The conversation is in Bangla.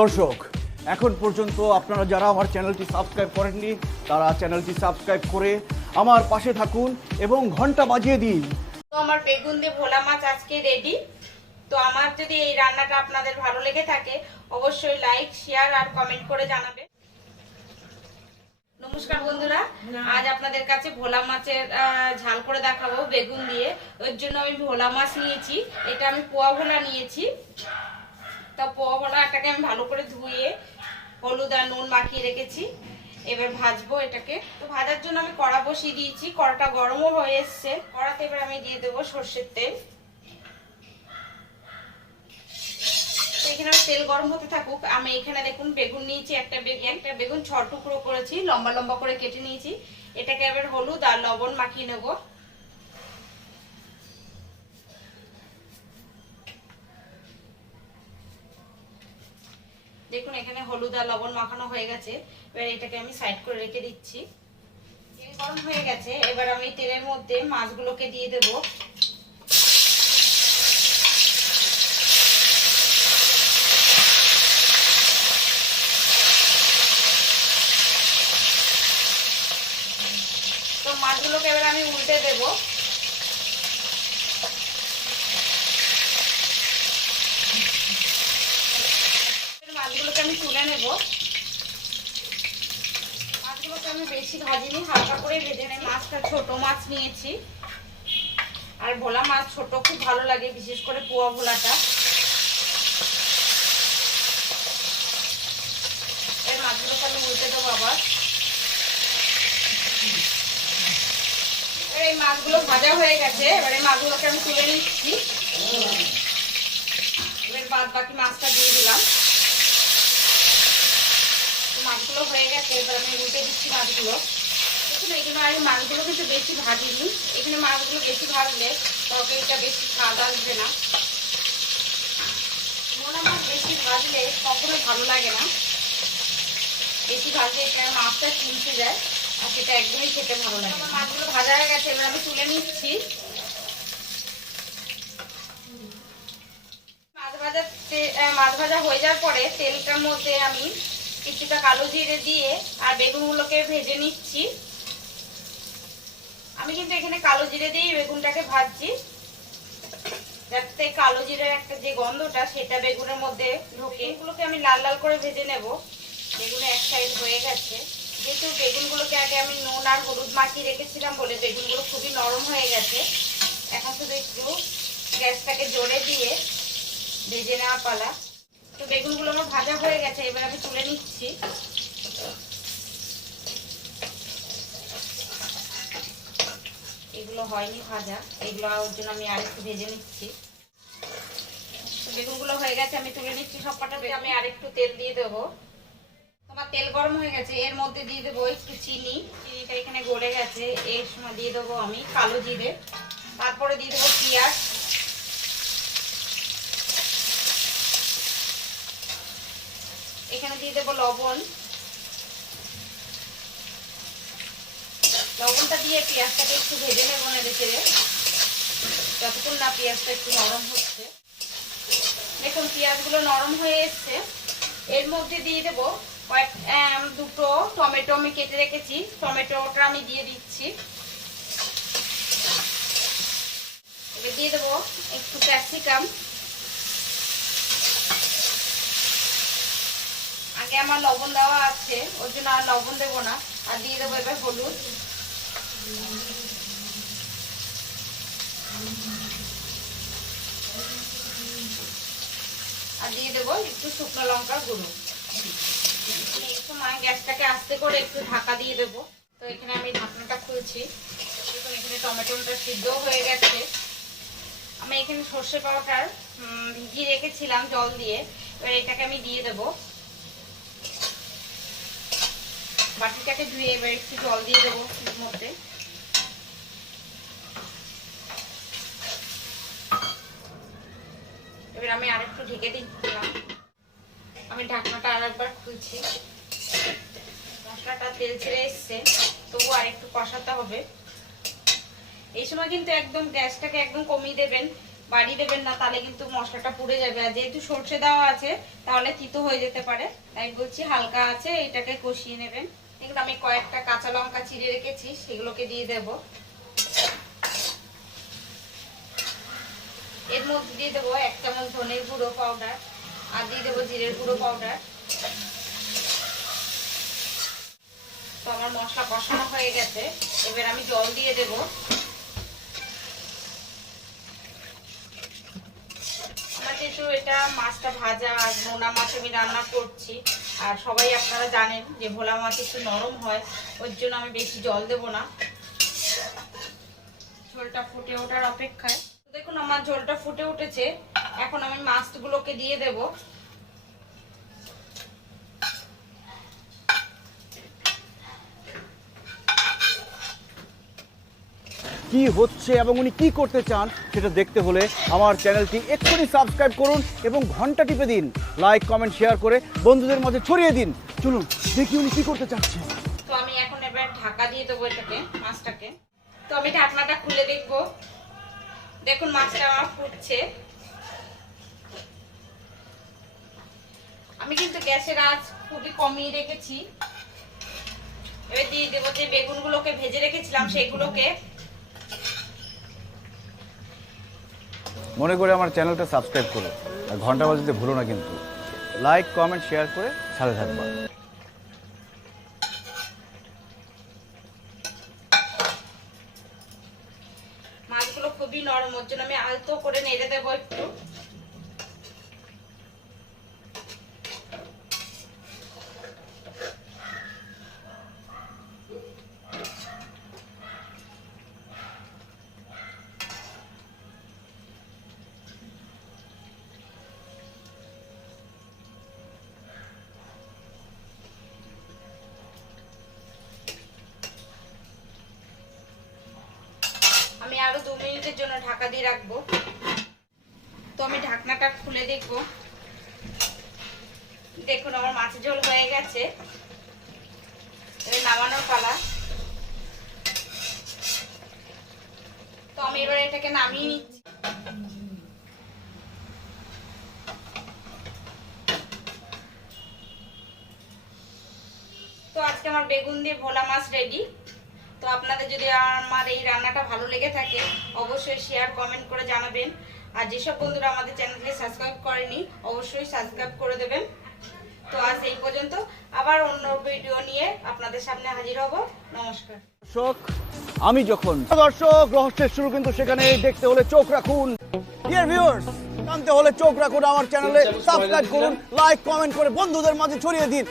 দর্শক, এখন পর্যন্ত আপনারা যারা আমার চ্যানেলটি সাবস্ক্রাইব করেননি তারা চ্যানেলটি সাবস্ক্রাইব করে আমার পাশে থাকুন এবং ঘন্টা বাজিয়ে দিন। তো আমার বেগুন দিয়ে ভোলা মাছ আজকে রেডি। তো আমার যদি এই রান্নাটা আপনাদের ভালো লেগে থাকে অবশ্যই লাইক, শেয়ার আর কমেন্ট করে জানাবেন। নমস্কার বন্ধুরা, আজ আপনাদের কাছে ভোলা মাছের ঝাল করে দেখাবো বেগুন দিয়ে। ওর জন্য আমি ভোলা মাছ নিয়েছি, এটা আমি পোয়া ভোলা নিয়েছি। তা পোয়া ভোলাটাকে আমি ভালো করে ধুয়ে হলুদ আর নুন মাখিয়ে রেখেছি। এবার ভাজবো এটাকে। তো ভাজার জন্য আমি কড়া বসিয়ে দিয়েছি, কড়াটা গরমও হয়ে এসছে। কড়াতে এবার আমি দিয়ে দেবো সর্ষের তেল। এখানে তেল গরম হতে থাকুক। আমি এখানে দেখুন বেগুন নিয়েছি, একটা বেগুন 6 টুকরো করেছি, লম্বা লম্বা করে কেটে নিয়েছি। এটাকে এবার হলুদ আর লবণ মাখিয়ে নেব। দেখুন এখানে হলুদ আর লবণ মাখানো হয়ে গেছে। এবার এটাকে আমি সাইড করে রেখে দিচ্ছি। তেল গরম হয়ে গেছে, এবার আমি তেলের মধ্যে মাছগুলোকে দিয়ে দেবো। তো মাছগুলোকে এবার আমি উল্টে দেব। মাছগুলোকে আমি তুলে নেব। মাছগুলোকে আমি বেশি ভাজিনি, হালকা করে ভেজে নেব। মাছটা ছোট মাছ নিয়েছি, আর ভোলা মাছ ছোট খুব ভালো লাগে, বিশেষ করে পোয়া ভোলাটা। এই মাছগুলোকে আমি উল্টে দেবো আবার। এই মাছগুলো ভাজা হয়ে গেছে, এবার এই মাছগুলোকে আমি তুলে নিচ্ছি। এবার বাদ বাকি মাছটা দিয়ে দিলাম। মাছগুলো হয়ে গেছে, এবার আমি উল্টে দিচ্ছি মাছগুলো। দেখুন এখানে আমি মাছগুলো কিন্তু বেশি ভাজিনি। এখানে মাছগুলো বেশি ভাজলে তরকারিটা বেশি স্বাদ আসবে না। মোনা মাছ বেশি ভাজলে কখনো ভালো লাগে না। বেশি ভাজলে এটা মাছটা চিমসে যায়, আর সেটা একদমই খেতে ভালো লাগে। আমার মাছগুলো ভাজা হয়ে গেছে, এবার আমি তুলে নিচ্ছি। মাছ ভাজা হয়ে যাওয়ার পরে তেলটার মধ্যে আমি কিছুটা কালো জিরে দিয়ে আর বেগুনগুলোকে ভেজে নিচ্ছি। আমি কিন্তু এখানে কালো জিরে দিয়ে বেগুনটাকে ভাজছি, যাতে কালো জিরের একটা যে গন্ধটা সেটা বেগুনের মধ্যে ঢোকে। এগুলোকে আমি লাল লাল করে ভেজে নেব। বেগুনে এক সাইড হয়ে গেছে। যেহেতু বেগুনগুলোকে আগে আমি নুন আর হলুদ মাখিয়ে রেখেছিলাম বলে বেগুনগুলো খুবই নরম হয়ে গেছে। এখন শুধু একটু গ্যাসটাকে জোরে দিয়ে ভেজে নেওয়া পালা। তো বেগুনগুলো আমার ভাজা হয়ে গেছে, এবার আমি তুলে নিচ্ছি। এগুলো হয়নি ভাজা, এগুলো ওর জন্য আমি আরেকটু ভেজে নিচ্ছি। বেগুনগুলো হয়ে গেছে, আমি তুলে নিচ্ছি সবকটা। আমি আরেকটু তেল দিয়ে দেবো। তোমার তেল গরম হয়ে গেছে, এর মধ্যে দিয়ে দেবো একটু চিনি। চিনিটা এখানে গলে গেছে, এর সময় দিয়ে দেবো আমি কালো জিরে। তারপরে দিয়ে দেবো পেঁয়াজ। এখানে দিয়ে দেবো লবণ। লবণটা দিয়ে পেঁয়াজটাকে একটু ভেজে নেবো নেড়ে চেড়ে, যতক্ষণ না পেঁয়াজটা একটু নরম হচ্ছে। দেখুন পেঁয়াজগুলো নরম হয়ে এসছে। এর মধ্যে দিয়ে দেবো দুটো টমেটো আমি কেটে রেখেছি, টমেটোটা আমি দিয়ে দিচ্ছি। এবার দিয়ে দেবো একটু ক্যাপসিকাম। আগে আমার লবণ দেওয়া আছে, ওর জন্য আর লবণ দেবো না। আর দিয়ে দেবো এবার হলুদ। আর দিয়ে দেবো একটু শুকনো লঙ্কার গুঁড়ো। এই সময় গ্যাসটাকে আস্তে করে একটু ঢাকা দিয়ে দেবো। তো এখানে আমি ঢাকনাটা খুলছি। দেখুন এখানে টমেটোটা সিদ্ধও হয়ে গেছে। আমি এখানে সর্ষে পাউডার ভিজিয়ে রেখেছিলাম জল দিয়ে, এবার এটাকে আমি দিয়ে দেবো। বাটিটাকে ধুয়ে এবার একটু জল দিয়ে দেবো এর মধ্যে। এবার আমি আরেকটু ঢেকে দিচ্ছিলাম। আমি ঢাকনাটা আরেকবার খুলছি। মশলাটা তেল ছেড়ে এসছে, তবু আরেকটু কষাতে হবে। এই সময় কিন্তু একদম গ্যাসটাকে একদম কমিয়ে দেবেন, বাড়ি দেবেন না, তাহলে কিন্তু মশলাটা পুড়ে যাবে। আর যেহেতু সর্ষে দেওয়া আছে তাহলে তিতো হয়ে যেতে পারে, তাই বলছি হালকা আছে এটাকে কষিয়ে নেবেন। এগুলো আমি কয়েকটা কাঁচা লঙ্কা চিড়ে রেখেছি, সেগুলোকে দিয়ে দেব। এর মধ্যে দিয়ে দেবো 1 চামচ ধনের গুঁড়ো পাউডার, আর দিয়ে দেবো জিরের গুঁড়ো পাউডার। তো আমার মশলা কষানো হয়ে গেছে, এবার আমি জল দিয়ে দেব। আমার যেহেতু এটা মাছটা ভাজা আর নোনা মাছ আমি রান্না করছি, আর সবাই আপনারা জানেন যে ভোলা মাছ একটু নরম হয়, ওর জন্য আমি বেশি জল দেব না। ঝোলটা ফুটে ওঠার অপেক্ষায়। দেখুন আমার ঝোলটা ফুটে উঠেছে, এখন আমি মাছগুলোকে দিয়ে দেব। কি হচ্ছে এবং উনি কি করতে চান সেটা দেখতে হলে আমার চ্যানেলটি এক্ষুনি সাবস্ক্রাইব করুন এবং ঘন্টা টিপে দিন, লাইক কমেন্ট শেয়ার করে বন্ধুদের মাঝে ছড়িয়ে দিন। চলুন দেখি উনি কি করতে চাচ্ছে। তো আমি এখন এবার ঢাকা দিয়ে দেবো এটাকে, মাছটাকে। তো আমি ঢাকনাটা খুলে দেখবো। দেখুন মাছটা আমার ফুটছে। আমি কিন্তু গ্যাসের আঁচ খুবই কমিয়ে রেখেছি। এবার দিয়ে দেবো যে বেগুনগুলোকে ভেজে রেখেছিলাম সেগুলোকে। মনে করে আমার চ্যানেলটা সাবস্ক্রাইব করো আর ঘন্টা বাজাতে ভুলো না, কিন্তু লাইক কমেন্ট শেয়ার করে সাথে থাকবা। মাছগুলো খুবই নরম, ওর জন্য আমি আলতো করে নেড়ে দেবো একটু। আমি আরো 2 মিনিটের জন্য ঢাকা দিয়ে রাখবো। তো আমি ঢাকনাটা খুলে দেখবো। দেখুন আমার মাছের ঝোল হয়ে গেছে, এবার নামানোর পালা। তো আমি এবার এটাকে নামিয়ে নিচ্ছি। তো আজকে আমার বেগুন দিয়ে ভোলা মাছ রেডি। তো আপনাদের যদি আমার এই রান্নাটা ভালো লেগে থাকে অবশ্যই শেয়ার কমেন্ট করে জানাবেন, আর যেসব বন্ধুরা আমাদের চ্যানেলকে সাবস্ক্রাইব করেনি অবশ্যই সাবস্ক্রাইব করে দেবেন। তো আজ এই পর্যন্ত, আবার অন্য ভিডিও নিয়ে আপনাদের সামনে হাজির হব। নমস্কার। দর্শক, আমি যখন দর্শক রহস্যের শুরু কিন্তু সেখানে দেখতে হলে চোখ রাখুন। ডিয়ার ভিউয়ার্স, জানতে হলে চোখ রাখুন আমার চ্যানেলে, সাবস্ক্রাইব করুন, লাইক কমেন্ট করে বন্ধুদের মাঝে ছড়িয়ে দিন।